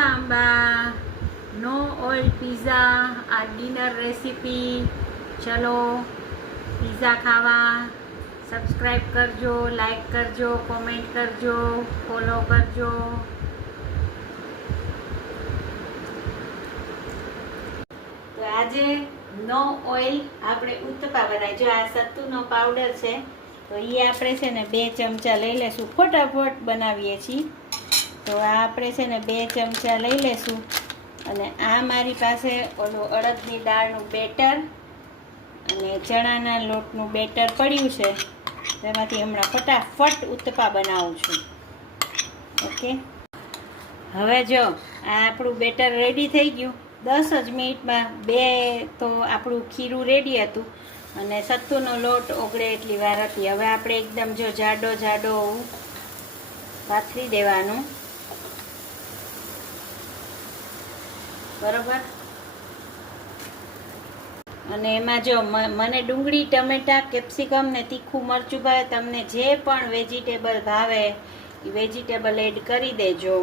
આંબા નો oil pizza આ dinner recipe. ચલો pizza ખાવા. સબસ્ક્રાઈબ કરજો, લાઈક કરજો, કોમેન્ટ કરજો, ફોલો કરજો. તો આજે નો ઓઇલ આપણે ઉત્તપા બનાવી. જો આ સત્તુનો પાવડર છે તો એ આપણે છે ને 2 ચમચા લઈ લેશું. ફટાફટ બનાવીએ છીએ તો આ આપણે છે ને 2 ચમચા લઈ લેશું. અને આ મારી પાસે ઓલું અડદની દાળનું બેટર અને ચણાના લોટનું બેટર પડ્યું છે. તેમાંથી હમણાં ફટાફટ ઉત્તપા બનાવું છું. ઓકે, હવે જો આ આપણું બેટર રેડી થઈ ગયું. 10 જ મિનિટમાં 2 તો આપણું ખીરું રેડી હતું અને સત્તુનો લોટ ઓગળે એટલી વાર હતી. હવે આપણે એકદમ જો જાડો જાડો પાથરી દેવાનું. બરોબર. અને એમાં જો મને ડુંગળી, ટમેટા, કેપ્સિકમ ને તીખું મરચું ભાવે. તમને જે પણ વેજીટેબલ ભાવે એ વેજીટેબલ એડ કરી દેજો.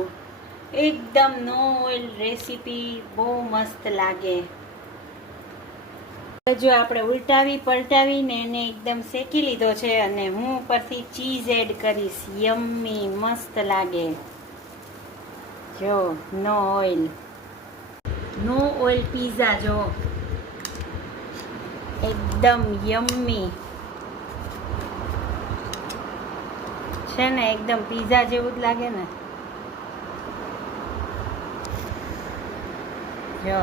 એકદમ નો ઓઇલ રેસીપી બહુ મસ્ત લાગે. જો આપણે ઉલટાવી પલટાવીને એને એકદમ શેકી લીધો છે અને હું ઉપરથી ચીઝ એડ કરીશ. યમ્મી મસ્ત લાગે. જો નો ઓઇલ પિઝા જો એકદમ યમ્મી છે ને, એકદમ પિઝા જેવું જ લાગે ને. જો